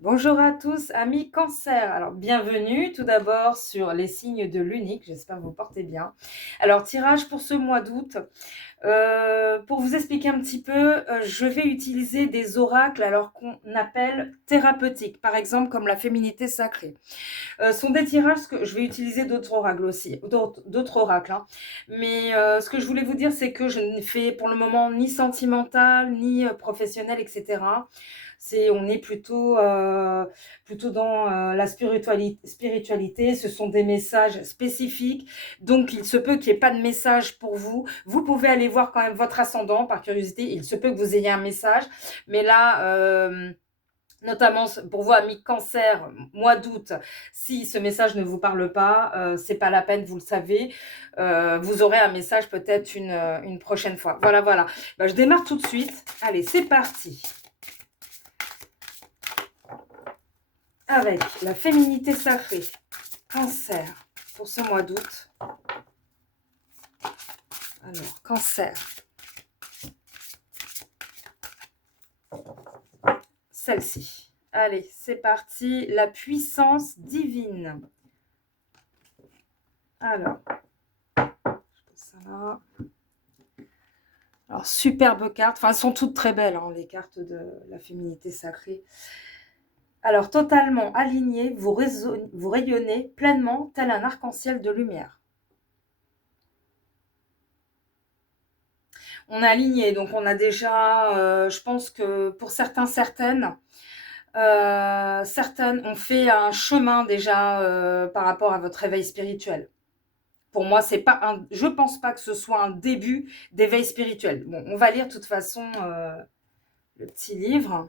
Bonjour à tous, amis Cancer. Alors, bienvenue tout d'abord sur les signes de l'unique. J'espère que vous portez bien. Alors, tirage pour ce mois d'août. Pour vous expliquer un petit peu, je vais utiliser des oracles alors qu'on appelle thérapeutiques, par exemple comme la féminité sacrée. Ce sont des tirages que je vais utiliser d'autres oracles aussi, d'autres oracles, hein. Mais ce que je voulais vous dire, c'est que je ne fais pour le moment ni sentimental, ni professionnel, etc. On est plutôt dans la spiritualité. Ce sont des messages spécifiques. Donc, il se peut qu'il n'y ait pas de message pour vous. Vous pouvez aller voir quand même votre ascendant par curiosité. Il se peut que vous ayez un message. Mais là, notamment pour vous, amis Cancer, mois d'août, si ce message ne vous parle pas, c'est pas la peine, vous le savez. Vous aurez un message peut-être une prochaine fois. Voilà, voilà. Ben, je démarre tout de suite. Allez, c'est parti. Avec la féminité sacrée, Cancer, pour ce mois d'août. Alors, Cancer. Celle-ci. Allez, c'est parti. La puissance divine. Alors, je pose ça là. Alors, superbe carte. Enfin, elles sont toutes très belles, hein, les cartes de la féminité sacrée. Alors, totalement aligné, vous rayonnez pleinement tel un arc-en-ciel de lumière. On est aligné, donc on a déjà, je pense que pour certaines, certaines ont fait un chemin déjà par rapport à votre éveil spirituel. Pour moi, je pense pas que ce soit un début d'éveil spirituel. Bon, on va lire de toute façon le petit livre.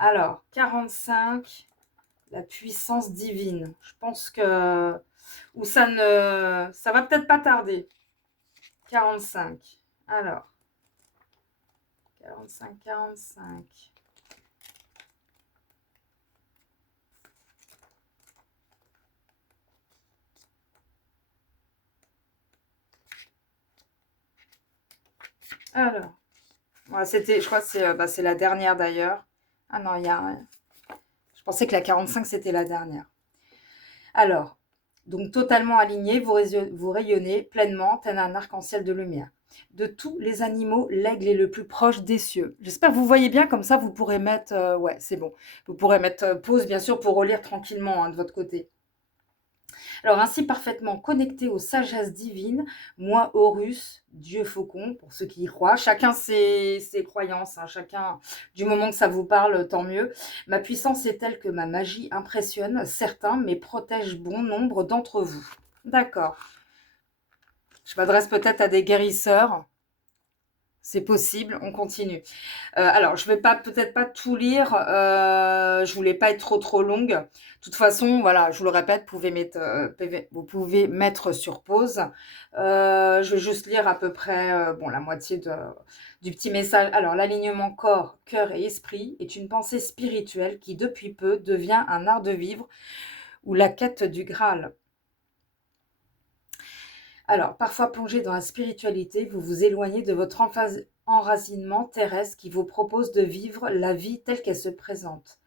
Alors, 45, la puissance divine. Je pense que ou ça va peut-être pas tarder. 45. Alors, 45. Alors, ouais, je crois que c'est la dernière d'ailleurs. Ah non, je pensais que la 45 c'était la dernière. Alors, donc totalement aligné, vous rayonnez pleinement tel un arc-en-ciel de lumière. De tous les animaux, l'aigle est le plus proche des cieux. J'espère que vous voyez bien, comme ça vous pourrez mettre... ouais, c'est bon. Vous pourrez mettre pause, bien sûr, pour relire tranquillement hein, de votre côté. Alors ainsi parfaitement connecté aux sagesses divines, moi Horus, Dieu faucon, pour ceux qui y croient, chacun ses croyances, hein, chacun, du moment que ça vous parle, tant mieux. Ma puissance est telle que ma magie impressionne certains, mais protège bon nombre d'entre vous. D'accord. Je m'adresse peut-être à des guérisseurs. C'est possible, on continue. Alors, je vais peut-être pas tout lire. Je voulais pas être trop longue. De toute façon, voilà, je vous le répète, vous pouvez mettre sur pause. Je vais juste lire à peu près, bon, la moitié du petit message. Alors, l'alignement corps, cœur et esprit est une pensée spirituelle qui, depuis peu, devient un art de vivre ou la quête du Graal. Alors, parfois plongé dans la spiritualité, vous vous éloignez de votre enracinement terrestre qui vous propose de vivre la vie telle qu'elle se présente.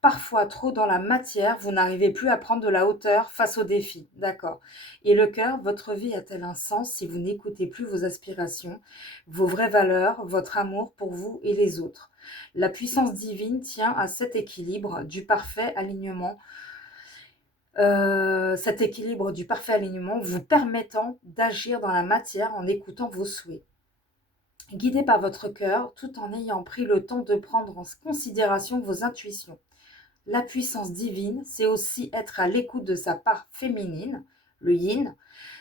Parfois trop dans la matière, vous n'arrivez plus à prendre de la hauteur face aux défis. D'accord. Et le cœur, votre vie a-t-elle un sens si vous n'écoutez plus vos aspirations, vos vraies valeurs, votre amour pour vous et les autres? La puissance divine tient à cet équilibre du parfait alignement cet équilibre du parfait alignement vous permettant d'agir dans la matière en écoutant vos souhaits. Guidé par votre cœur, tout en ayant pris le temps de prendre en considération vos intuitions. La puissance divine, c'est aussi être à l'écoute de sa part féminine, le yin,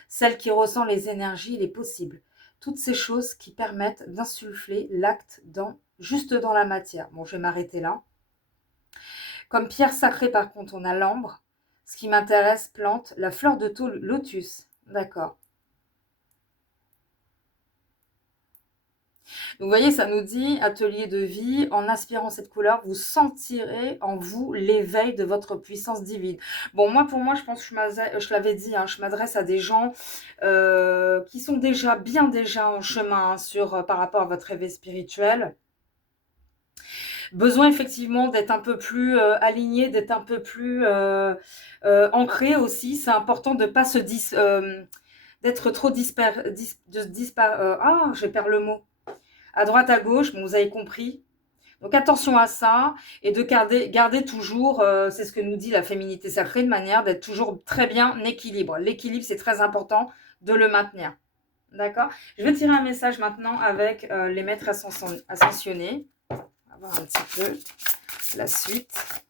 celle qui ressent les énergies et les possibles. Toutes ces choses qui permettent d'insuffler l'acte juste dans la matière. Bon, je vais m'arrêter là. Comme pierre sacrée, par contre, on a l'ambre. Ce qui m'intéresse, plante, la fleur de lotus. D'accord. Donc, vous voyez, ça nous dit, atelier de vie, en aspirant cette couleur, vous sentirez en vous l'éveil de votre puissance divine. Bon, pour moi, je pense que je l'avais dit, hein, je m'adresse à des gens qui sont bien déjà en chemin hein, par rapport à votre éveil spirituel. Besoin effectivement d'être un peu plus aligné, d'être un peu plus ancré aussi. C'est important de pas se d'être trop je perds le mot. À droite, à gauche, bon, vous avez compris. Donc attention à ça et de garder toujours, c'est ce que nous dit la féminité sacrée, de manière d'être toujours très bien en équilibre. L'équilibre, c'est très important de le maintenir. D'accord. Je vais tirer un message maintenant avec les maîtres ascensionnés. On va voir un petit peu la suite.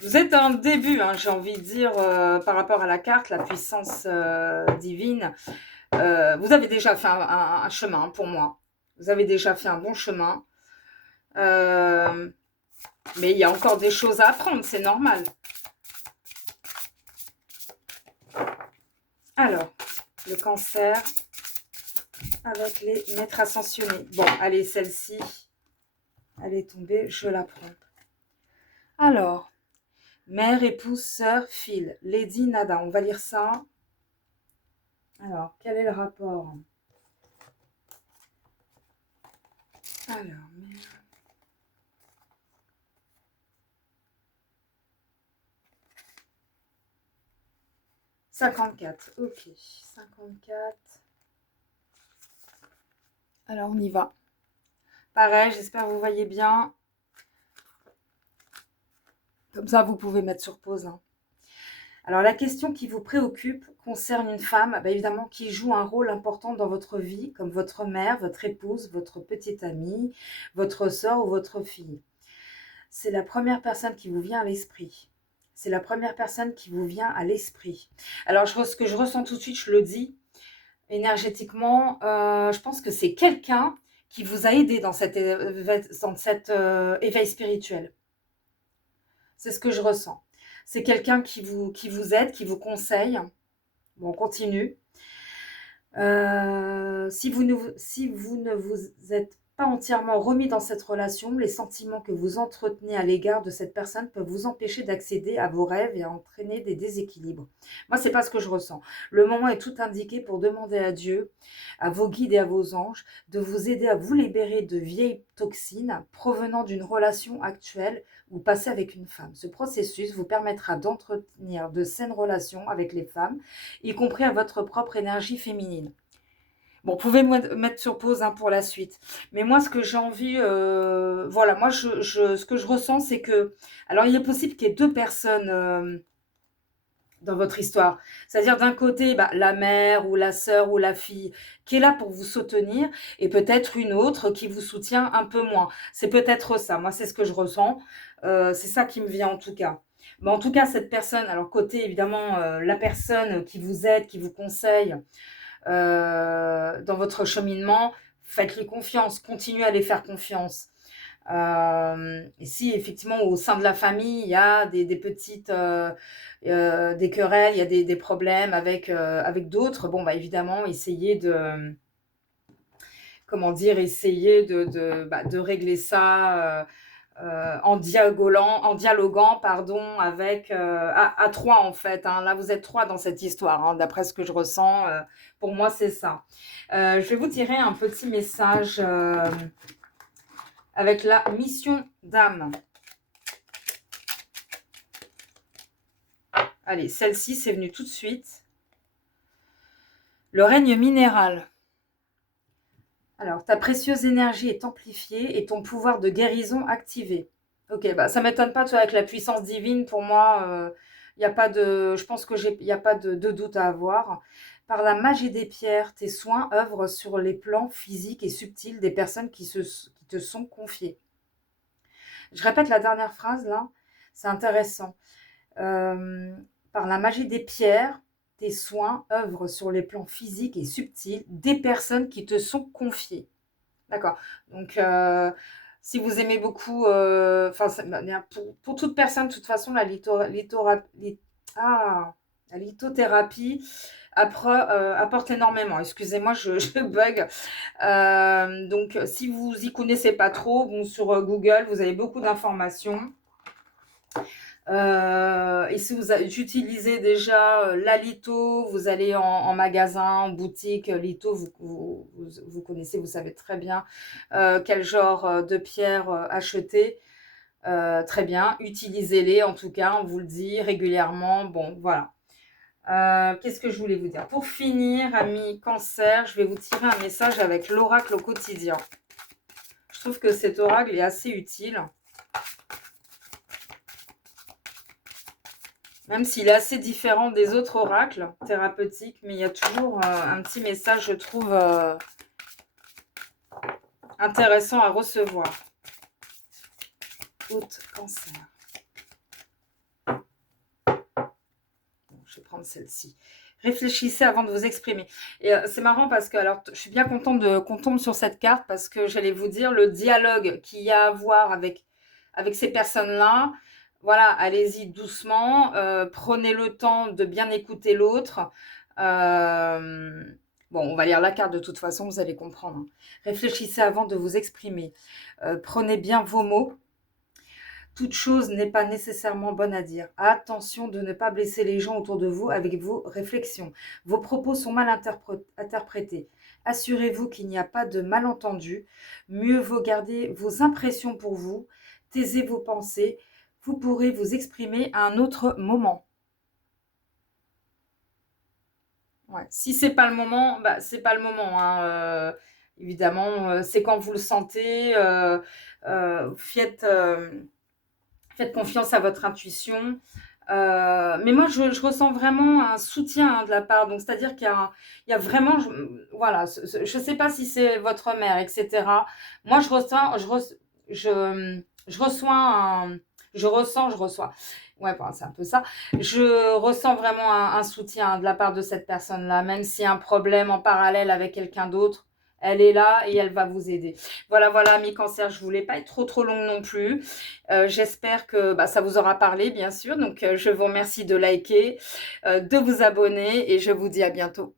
Vous êtes un début, hein, j'ai envie de dire, par rapport à la carte, la puissance divine. Vous avez déjà fait un chemin, hein, pour moi. Vous avez déjà fait un bon chemin. Mais il y a encore des choses à apprendre, c'est normal. Alors, le cancer avec les maîtres ascensionnés. Bon, allez, celle-ci, elle est tombée, je la prends. Alors, mère, épouse, sœur, fille, Lady Nada, on va lire ça. Alors, quel est le rapport? Alors, mère. « 54, ok, 54. Alors, on y va. Pareil, j'espère que vous voyez bien. Comme ça, vous pouvez mettre sur pause. Hein. Alors, la question qui vous préoccupe concerne une femme, évidemment, qui joue un rôle important dans votre vie, comme votre mère, votre épouse, votre petite amie, votre sœur ou votre fille. C'est la première personne qui vous vient à l'esprit. C'est la première personne qui vous vient à l'esprit. Alors, ce que je ressens tout de suite, je le dis, énergétiquement, je pense que c'est quelqu'un qui vous a aidé dans cet éveil spirituel. C'est ce que je ressens. C'est quelqu'un qui vous aide, qui vous conseille. Bon, on continue. Si vous ne vous êtes pas entièrement remis dans cette relation, les sentiments que vous entretenez à l'égard de cette personne peuvent vous empêcher d'accéder à vos rêves et entraîner des déséquilibres. Moi, c'est pas ce que je ressens. Le moment est tout indiqué pour demander à Dieu, à vos guides et à vos anges, de vous aider à vous libérer de vieilles toxines provenant d'une relation actuelle ou passée avec une femme. Ce processus vous permettra d'entretenir de saines relations avec les femmes, y compris à votre propre énergie féminine. Bon, vous pouvez mettre sur pause, hein, pour la suite. Mais moi, ce que j'ai envie, voilà, moi, ce que je ressens, c'est que, alors, il est possible qu'il y ait deux personnes dans votre histoire. C'est-à-dire, d'un côté, la mère ou la sœur ou la fille qui est là pour vous soutenir, et peut-être une autre qui vous soutient un peu moins. C'est peut-être ça. Moi, c'est ce que je ressens. C'est ça qui me vient en tout cas. Mais en tout cas, cette personne, alors côté évidemment, la personne qui vous aide, qui vous conseille, dans votre cheminement, faites-lui confiance, continuez à les faire confiance. Et si effectivement au sein de la famille, il y a des petites des querelles, il y a des problèmes avec d'autres, bon, évidemment, essayez de, comment dire, essayer de régler ça en dialoguant, pardon, avec à trois en fait. Hein. Là, vous êtes trois dans cette histoire, hein, d'après ce que je ressens. Pour moi, c'est ça. Je vais vous tirer un petit message avec la mission d'âme. Allez, celle-ci, c'est venu tout de suite. Le règne minéral. Alors, ta précieuse énergie est amplifiée et ton pouvoir de guérison activé. Ok, ça ne m'étonne pas, toi, avec la puissance divine, pour moi, il n'y a pas de, je pense que il n'y a pas de doute à avoir. Par la magie des pierres, tes soins œuvrent sur les plans physiques et subtils des personnes qui te sont confiées. Je répète la dernière phrase, là, c'est intéressant. Par la magie des pierres, tes soins œuvrent sur les plans physiques et subtils des personnes qui te sont confiées. D'accord. Donc, si vous aimez beaucoup, pour toute personne, de toute façon, la lithothérapie apporte énormément. Excusez-moi, je bug. Donc, si vous y connaissez pas trop, bon, sur Google, vous avez beaucoup d'informations. Et si vous utilisez déjà la litho, vous allez en magasin, en boutique, litho, vous connaissez, vous savez très bien quel genre de pierre acheter. Très bien, utilisez-les en tout cas, on vous le dit régulièrement. Bon, voilà. Qu'est-ce que je voulais vous dire? Pour finir, amis Cancer, je vais vous tirer un message avec l'oracle au quotidien. Je trouve que cet oracle est assez utile. Même s'il est assez différent des autres oracles thérapeutiques, mais il y a toujours un petit message, je trouve, intéressant à recevoir. Août, Cancer. Je vais prendre celle-ci. Réfléchissez avant de vous exprimer. Et c'est marrant parce que, alors, je suis bien contente qu'on tombe sur cette carte parce que j'allais vous dire, le dialogue qu'il y a à avoir avec ces personnes-là, voilà, allez-y doucement, prenez le temps de bien écouter l'autre. Bon, on va lire la carte de toute façon, vous allez comprendre. Hein. Réfléchissez avant de vous exprimer. Prenez bien vos mots. Toute chose n'est pas nécessairement bonne à dire. Attention de ne pas blesser les gens autour de vous avec vos réflexions. Vos propos sont mal interprétés. Assurez-vous qu'il n'y a pas de malentendu. Mieux vaut garder vos impressions pour vous. Taisez vos pensées. Vous pourrez vous exprimer à un autre moment. Ouais. Si c'est pas le moment, bah, c'est pas le moment. Hein. Évidemment, c'est quand vous le sentez. Faites confiance à votre intuition. Mais moi, je ressens vraiment un soutien de la part. Donc, c'est-à-dire qu'il y a vraiment, voilà, je ne sais pas si c'est votre mère, etc. Moi, je ressens, je reçois je reçois. Ouais, bon, c'est un peu ça. Je ressens vraiment un soutien de la part de cette personne-là, même s'il y a un problème en parallèle avec quelqu'un d'autre. Elle est là et elle va vous aider. Voilà, voilà, amis Cancer, je voulais pas être trop longue non plus. J'espère que ça vous aura parlé, bien sûr. Donc, je vous remercie de liker, de vous abonner et je vous dis à bientôt.